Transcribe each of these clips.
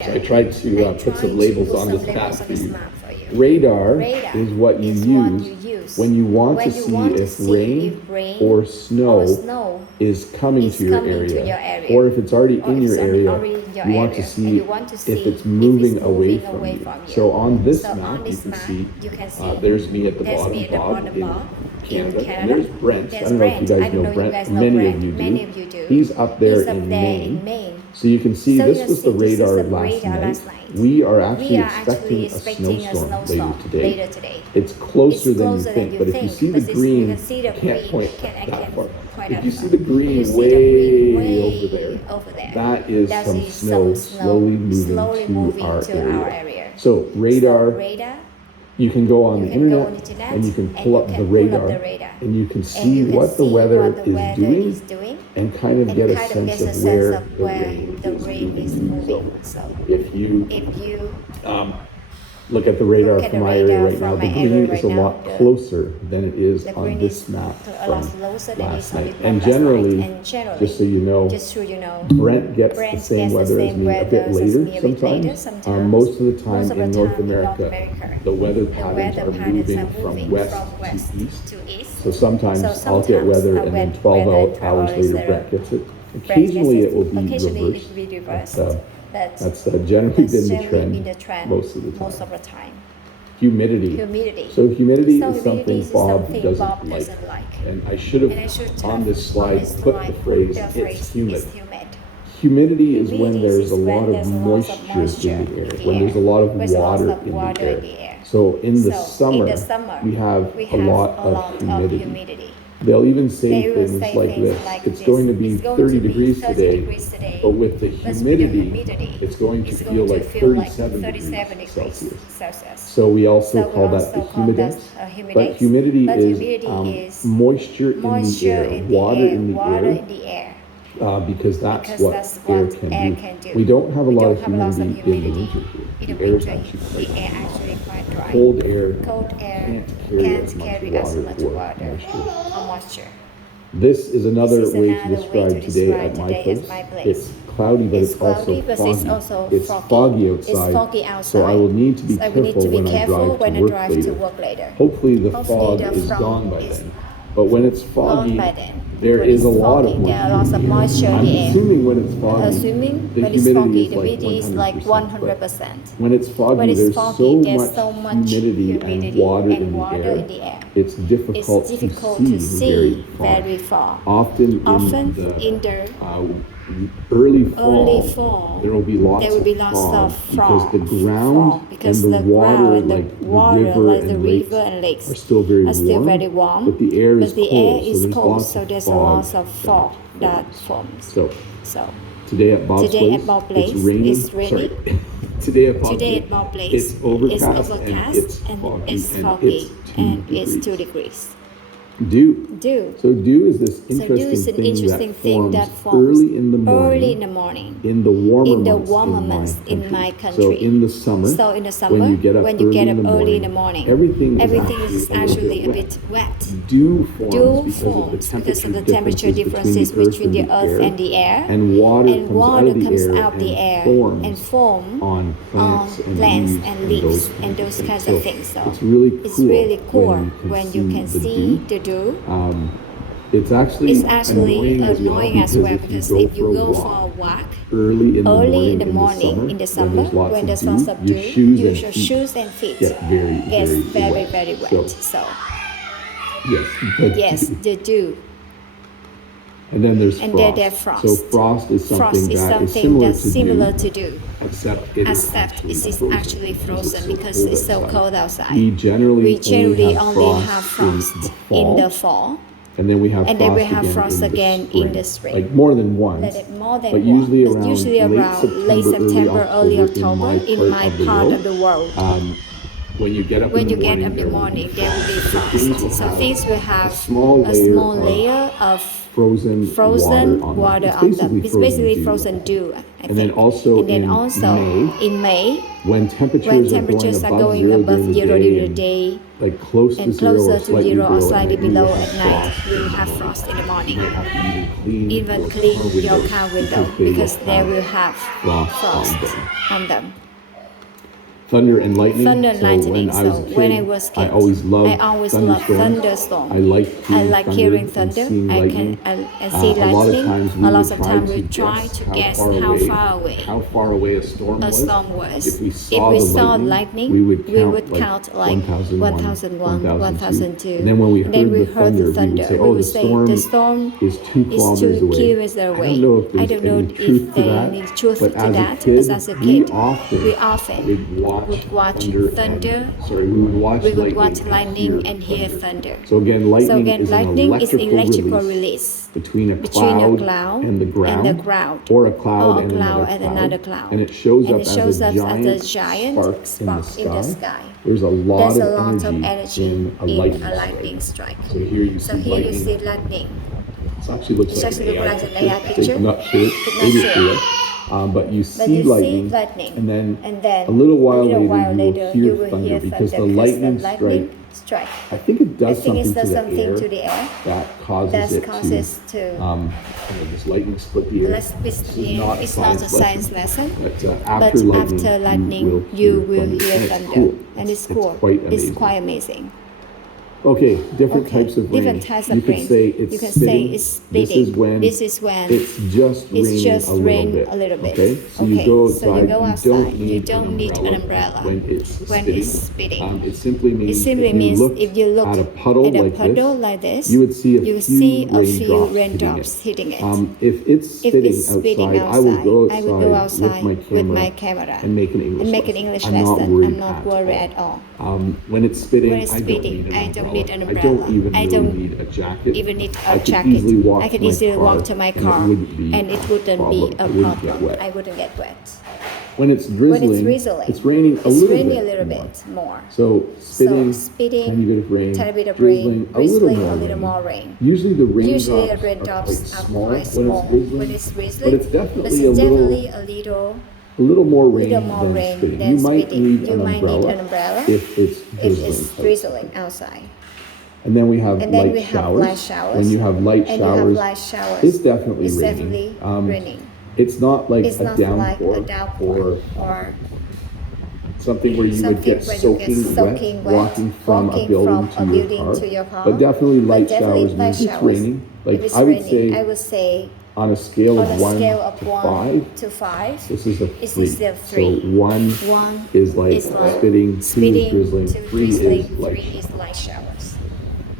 So I tried to put some labels on this map for you. Radar is what you use when you want to see if rain or snow is coming to your area, or if it's already in your area, you want to see if it's moving away from you. So on this map, you can see there's me at the bottom, Bob, in Canada, and there's Brent. I don't know if you guys know Brent. Many of you do. He's up there in Maine. So you can see this was the radar last night. We are actually expecting a snowstorm later today. It's closer than you think, but if you see the green, I can't point that far. If you see the green way over there, that is some snow slowly moving to our area. So radar, you can go on the internet and you can pull up the radar and you can see what the weather is doing and kind of get a sense of where the rain is moving. So if you look at the radar from my area right now, the green is a lot closer than it is on this map from last night. And generally, just so you know, Brent gets the same weather as me a bit later sometimes. Most of the time in North America, the weather patterns are moving from west to east. So sometimes I'll get weather and then 12 hours later Brent gets it. Occasionally it will be reversed. That's generally been the trend most of the time. Humidity. So humidity is something Bob doesn't like. And I should have on this slide put the phrase, it's humid. Humidity is when there's a lot of moisture in the air, when there's a lot of water in the air. So in the summer, we have a lot of humidity. They'll even say things like this: it's going to be 30 degrees today, but with the humidity, it's going to feel like 37 degrees Celsius. So we also call that the humidex. But humidity is moisture in the air, water in the air. Because that's what air can do. We don't have a lot of humidity in the winter here. The air is actually quite dry. Cold air can't carry as much water or moisture. This is another way to describe today at my place. It's cloudy, but it's also foggy. It's foggy outside, so I will need to be careful when I drive to work later. Hopefully the fog is gone by then. But when it's foggy, there is a lot of moisture in the air. Assuming when it's foggy, the humidity is like 100%. When it's foggy, there's so much humidity and water in the air. It's difficult to see very far. Often in the early fall, there will be lots of fog because the ground and the water, like the river and lakes, are still very warm, but the air is cold, so there's a lot of fog that forms. So today at Bob's place, it's raining. Today at Bob's place, it's overcast and it's foggy and it's 2 degrees. Dew. So dew is this interesting thing that forms early in the morning in the warmer months in my country. So in the summer, when you get up early in the morning, everything is actually a bit wet. Dew forms because of the temperature differences between the earth and the air, and water comes out the air and form on plants and leaves and those kinds of things. So it's really cool when you can see the dew. It's actually annoying as well because if you go for a walk early in the morning in the summer when there's lots of dew, your shoes and feet get very wet. So yes, the dew. And then there's frost. So frost is something that's similar to dew, except it is actually frozen because it's so cold outside. We generally only have frost in the fall. And then we have frost again in the spring. Like more than once. But usually around late September, early October in my part of the world. When you get up in the morning, there will be frost. So things will have a small layer of frozen water on them. It's basically frozen dew. And then also in May, when temperatures are going above 0 during the day, like closer to 0 or slightly below at night, we will have frost in the morning. Even clean your car window because they will have frost on them. Thunder and lightning. So when I was a kid, I always loved thunderstorm. I like hearing thunder. I see lightning. A lot of times we try to guess how far away a storm was. If we saw lightning, we would count like 1001, 1002. And then when we heard the thunder, we would say, the storm is 2 kilometers away. I don't know if there's any truth to that, but as a kid, we often would watch thunder. We would watch lightning and hear thunder. So again, lightning is an electrical release between a cloud and the ground, or a cloud and another cloud. And it shows up as a giant spark in the sky. There's a lot of energy in a lightning strike. So here you see lightning. It actually looks like an AI picture. I'm not sure. Maybe it's real. But you see lightning, and then a little while later you will hear thunder because the lightning strike. I think it does something to the air that causes it to this lightning split the air. It's not a science lesson, but after lightning you will hear thunder, and it's cool. It's quite amazing. Okay, different types of rain. You can say it's spitting. This is when it's just raining a little bit. Okay, so you go outside. You don't need an umbrella when it's spitting. It simply means if you look at a puddle like this, you would see a few raindrops hitting it. If it's spitting outside, I would go outside with my camera and make an English lesson. I'm not worried at all. When it's spitting, I don't need an umbrella. I don't even need a jacket. I could easily walk to my car, and it wouldn't be a problem. I wouldn't get wet. When it's drizzling, it's raining a little bit more. So spitting, tiny bit of rain, drizzling, a little more rain. Usually the raindrops are quite small when it's drizzling, but it's definitely a little more rain than spitting. You might need an umbrella if it's drizzling outside. And then we have light showers. When you have light showers, it's definitely raining. It's not like a downpour or something where you would get soaking wet walking from a building to your car. But definitely light showers means it's raining. Like I would say on a scale of 1 to 5, this is a 3. So 1 is like spitting, 2 is drizzling, 3 is light showers.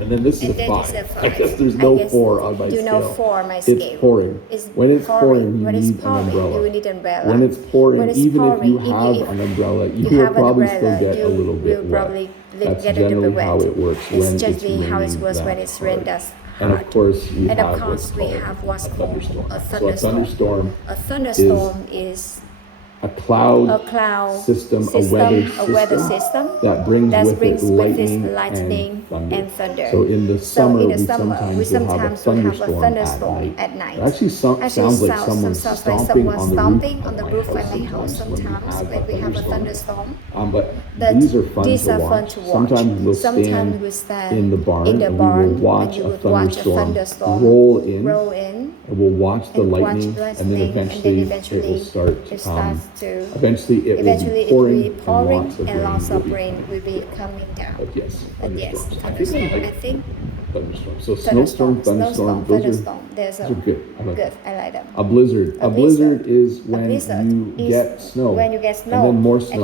And then this is a 5. I guess there's no 4 on my scale. You know 4 on my scale. It's pouring. When it's pouring, you need an umbrella. When it's pouring, even if you have an umbrella, you will probably still get a little bit wet. That's generally how it works when it's raining that hard. And of course, we have what's called a thunderstorm. A thunderstorm is a cloud system, a weather system that brings with it lightning and thunder. So in the summer, we sometimes will have a thunderstorm at night. It actually sounds like someone stomping on the roof of my house sometimes when we have a thunderstorm. But these are fun to watch. Sometimes we'll stand in the barn and we will watch a thunderstorm roll in. And we'll watch the lightning, and then eventually it will start. Eventually it will be pouring, and lots of rain will be coming down. But yes, I think thunderstorm. So snowstorm, thunderstorm, those are good. I like them. A blizzard is when you get snow, and then more snow,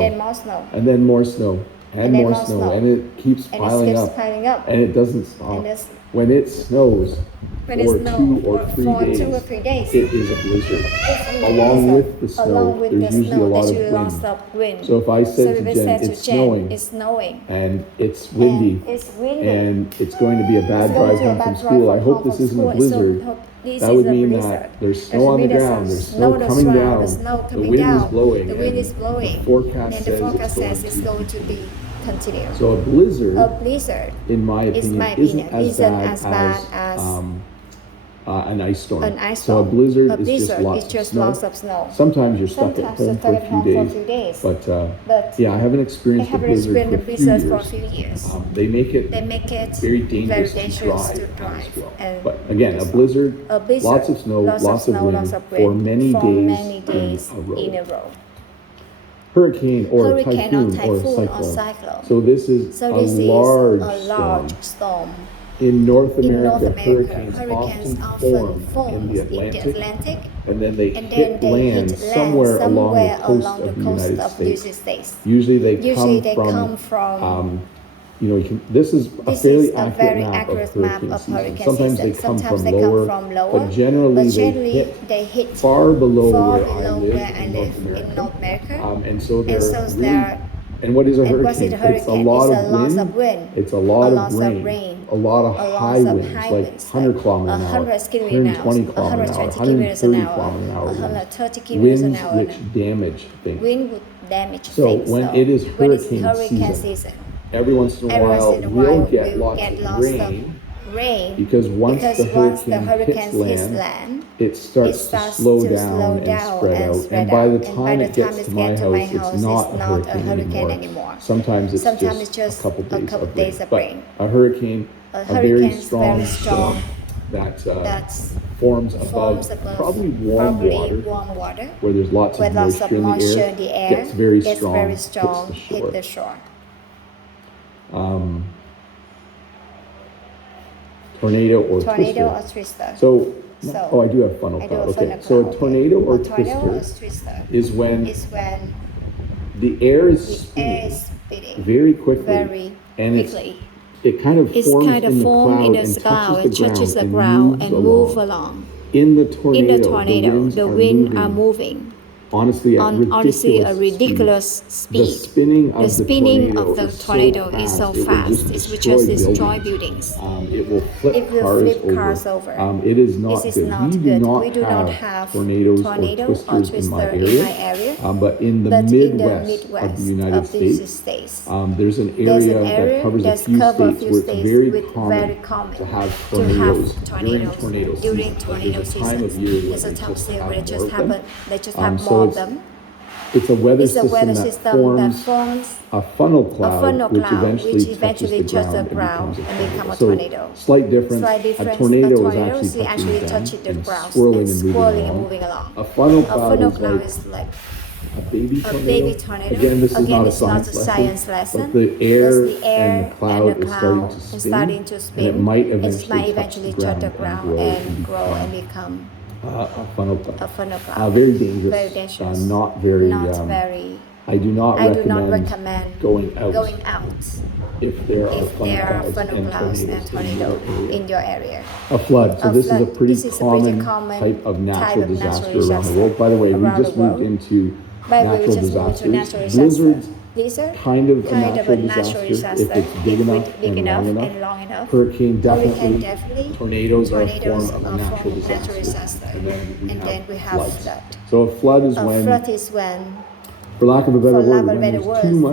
and then more snow, and more snow, and it keeps piling up, and it doesn't stop. When it snows for 2 or 3 days, it is a blizzard. Along with the snow, there's usually a lot of wind. So if I said to Jen, it's snowing, and it's windy, and it's going to be a bad drive home from school, I hope this isn't a blizzard. That would mean that there's snow on the ground, there's snow coming down, the wind is blowing, the forecast says it's going to be continue. So a blizzard, in my opinion, isn't as bad as an ice storm. An ice So a storm. blizzard, A is just blizzard lots is just of snow. lots of snow. Sometimes you're stuck Sometimes at home for a few days. But yeah, I haven't I experienced a haven't blizzard experienced for a a few blizzard for a few years. years. They make it very dangerous to to drive as well. And But again, a blizzard, lots of snow, lots of wind for many days in a row. Hurricane or Hurricane or typhoon or cyclone. cyclone. So this is So a this is large a large storm. storm. In North In America, North America, hurricanes often often form form in the Atlantic, and then they and then hit they land hit somewhere along the along coast the of the coast United of the United States. States. Usually they come come from you know, this is a This fairly is a accurate very map accurate of map hurricane of season. hurricane Sometimes season. they come Sometimes from they lower, come from lower, but generally they hit far below far where I below live where I in live North in North America. And so And so really, they're and what is a and what's hurricane? it, a hurricane? It's a lot It's a loss of of wind. wind. It's a lot loss of of rain. A lot of a high loss of winds, high like winds, 100 kilometers an hour, 100 kilometers 120 an hour, kilometers an hour, 120 kilometers an 130 hour, kilometers an hour. 130 kilometers an Winds hour. which damage things. Wind would damage So things. when So it is when it's hurricane season, every once in a every while once in a while we'll get lots get of lots rain of rain because once the hurricane hits hits land, it starts to slow down and spread out. spread And by the out. time it gets to my house, it's it's not a not hurricane anymore. Sometimes it's just a couple days of rain. But a hurricane, A a very hurricane is strong very strong storm that that's forms above probably warm water where there's lots of moisture in the air, gets very strong, hit the shore. Tornado or twister. So, oh, I do have funnel cloud. Okay, so a tornado or twister is when the air is spinning very quickly, and it kind of forms in the cloud and touches the ground and moves along. In the tornado, the winds are moving. Honestly, at ridiculous speed. The spinning of the tornado is so fast, it will just destroy buildings. It will flip cars over. It is not good. We do not have tornadoes or twisters in my area. But in the Midwest of the United States, there's an area that covers a few states where it's very common to have tornadoes during tornado season. It's a time of year where it just happen. They just have more of them. It's a weather system that forms a funnel cloud, which eventually touches the ground and becomes a tornado. Slight difference. A tornado is actually touching the ground and swirling and moving along. A funnel cloud is like a baby tornado. Again, this is not a science lesson. But the air and the cloud is starting to spin. And it might eventually touch the ground and grow and become a funnel cloud. Very dangerous. Not very. I do not recommend going out if there are funnel clouds and tornadoes in your area. A flood. So this is a pretty common type of natural disaster around the world. By the way, we just moved into natural disasters. Blizzard, kind of a natural disaster if it's big enough and long enough. Hurricane definitely. Tornadoes are a form of a natural disaster. And then we have flood. So a flood is when, for lack of a better word, when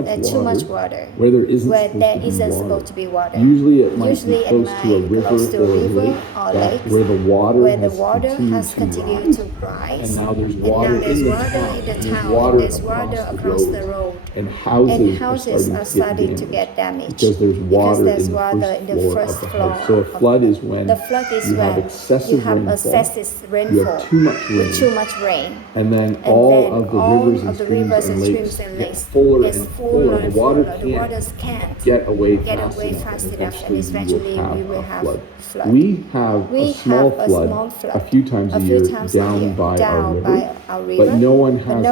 there's too much water, where there isn't supposed to be water. Usually it might be close to a river or lake, where the water has continued to rise. And now there's water in the town. There's water across the road. And houses are starting to get damaged because there's water in the first floor. So a flood is when you have excessive rainfall. You have too much rain. And then all of the rivers and streams and lakes get fuller and fuller. The water can't get away fast enough, and eventually we will have flood. We have a small flood a few times a year down by our river, but no one has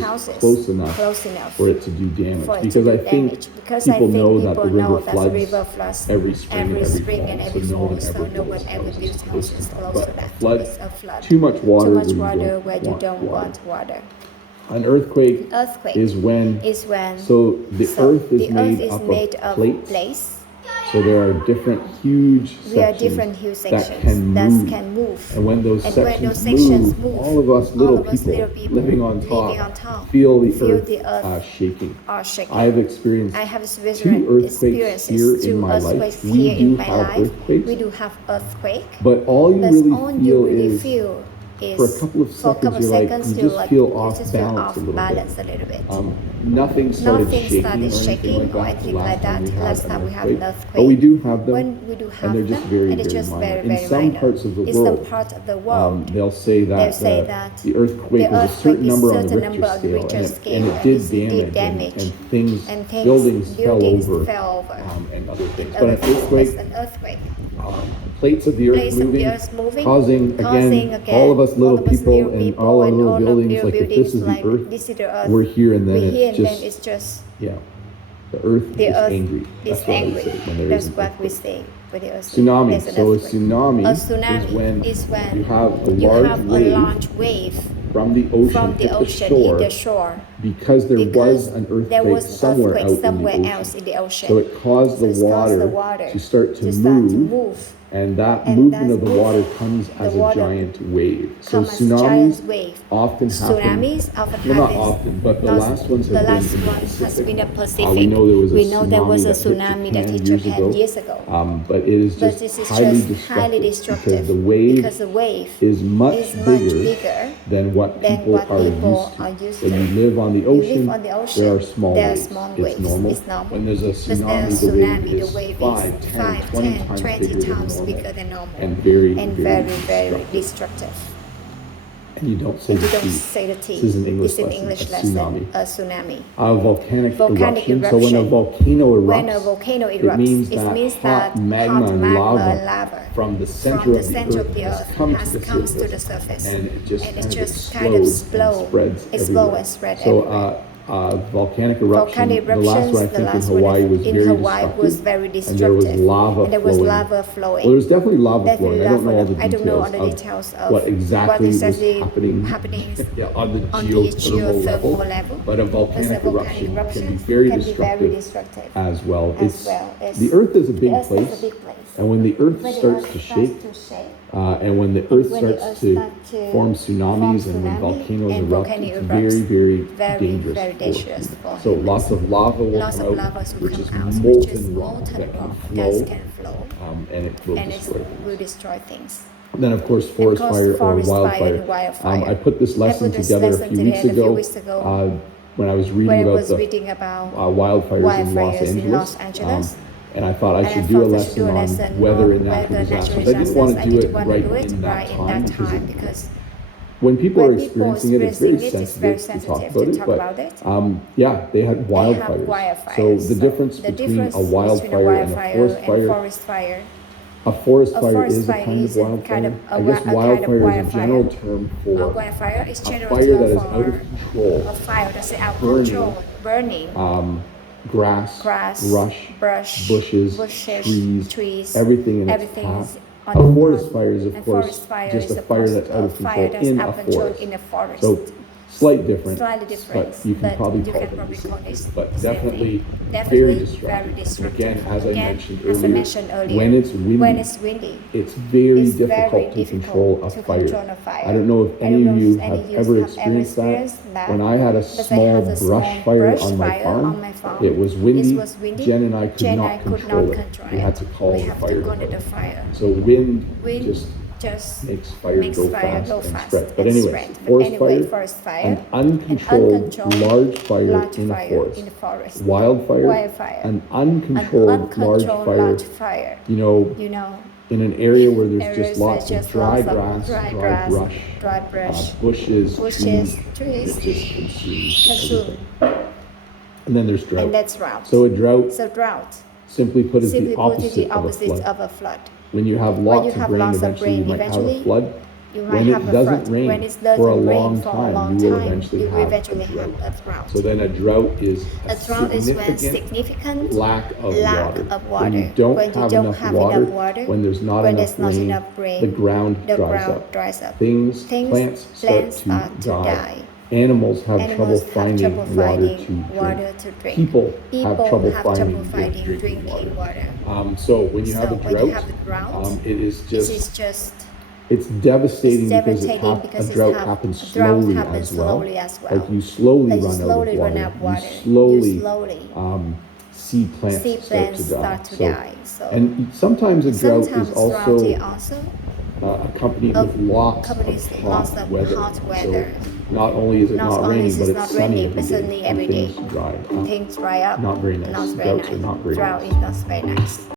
houses close enough for it to do damage, because I think people know that the river floods every spring and every fall, so no one ever builds houses close to that. It's a flood. Too much water where you don't want water. An earthquake is when so the earth is made of plates So there are different huge huge that sections can move. that can move. And when those And when sections, those sections move, move, all of us little people living on top feel the earth shaking. shaking. I have experienced I have two earthquakes here in my life. We do have earthquakes, We do have earthquake. but all you But really all you feel really is feel is for a couple of for a couple seconds of you're like seconds you you're just like feel you off just feel balance off a little balance bit. a little bit. Nothing started Nothing shaking started or shaking anything or like that the anything like last time that we had last an time we have an earthquake. earthquake. But we do have them, When we do have and they're just very, and it's very just minor. very, In very some minor. parts of the In some world, parts of the world, they'll say that, the earthquake was a certain number on the Richter scale, and it did damage, and things, buildings fell over, and other things. But an earthquake, plates of the earth moving, causing again all of us little people and all our little buildings, like if this is the earth, we're here, and then it's just yeah. The earth is angry. That's what I say when there is an earthquake. Tsunami. So a tsunami is when you have a large wave from the ocean hit the shore because there was an earthquake somewhere else in the ocean. So it caused the water to start to move. And that movement of the water comes as a giant wave. So tsunamis often happen. Well, not often, but the last ones have been in the Pacific. We know there was a tsunami that hit Japan years ago. But it is just highly destructive because the wave is much bigger than what people are used to. When you live on the ocean, there are small waves. It's normal. When there's a tsunami, the wave is 5, 10, 20 times bigger than normal and very destructive. And you don't say the T. This is an English lesson. A tsunami. A volcanic eruption. So when a volcano erupts, it means that hot magma and lava from the center of the earth comes to the surface, and it just kind of explodes and spreads everywhere. Volcanic eruption. The last one I think in Hawaii was very destructive. And there was lava flowing. Well, there was definitely lava flowing. I don't know all the details of what exactly was happening on the geothermal level. But a volcanic eruption can be very destructive as well. The Earth is a big place, and when the Earth starts to shake, and when the Earth starts to form tsunamis and when volcanoes erupt, it's very dangerous for so lots of lava will come out, which is molten rock that can flow, and it will destroy things. And then, of course, forest fire or wildfire. I put this lesson together a few weeks ago when I was reading about the wildfires in Los Angeles. And I thought I should do a lesson on weather and natural disasters. I didn't want to do it right in that time because when people are experiencing it, it's very sensitive to talk about it. But yeah, they had wildfires. So the difference between a wildfire and a forest fire. A forest fire is a kind of wildfire. I guess wildfire is a general term for a fire that is out of control. A fire that's out of control, burning. Grass, brush, bushes, trees, everything in its path. A forest fire is, of course, just a fire that's out of control in a forest. So, slight difference, but you can probably call them the same thing. But definitely very destructive. Again, as I mentioned earlier, when it's windy, it's very difficult to control a fire. I don't know if any of you have ever experienced that. When I had a small brush fire on my farm, it was windy. Jen and I could not control it. We had to call the fire department. So wind just makes fire go fast and spread. But anyway, forest fire, an uncontrolled large fire in a forest. Wildfire, an uncontrolled large fire. You know, in an area where there's just lots of dry grass, dry brush, bushes, trees, it just consumed. And then there's drought. And that's drought. So a drought, simply put, is the opposite of a flood. When you have lots of rain, eventually you might have a flood. When it doesn't rain for a long time, you will eventually have a drought. So then a drought is a significant lack of water. When you don't have enough water, when there's not enough rain, the ground dries up. Plants start to die. Animals have trouble finding water to drink. People have trouble finding drinking water. So when you have a drought, it is just it's devastating because a drought happens slowly as well. Like you slowly run out of water. You slowly see plants start to die. And sometimes a drought is also accompanied with lots of hot weather. So not only is it not raining, but it's sunny every day. And things dry up. Not very nice. Droughts are not very nice.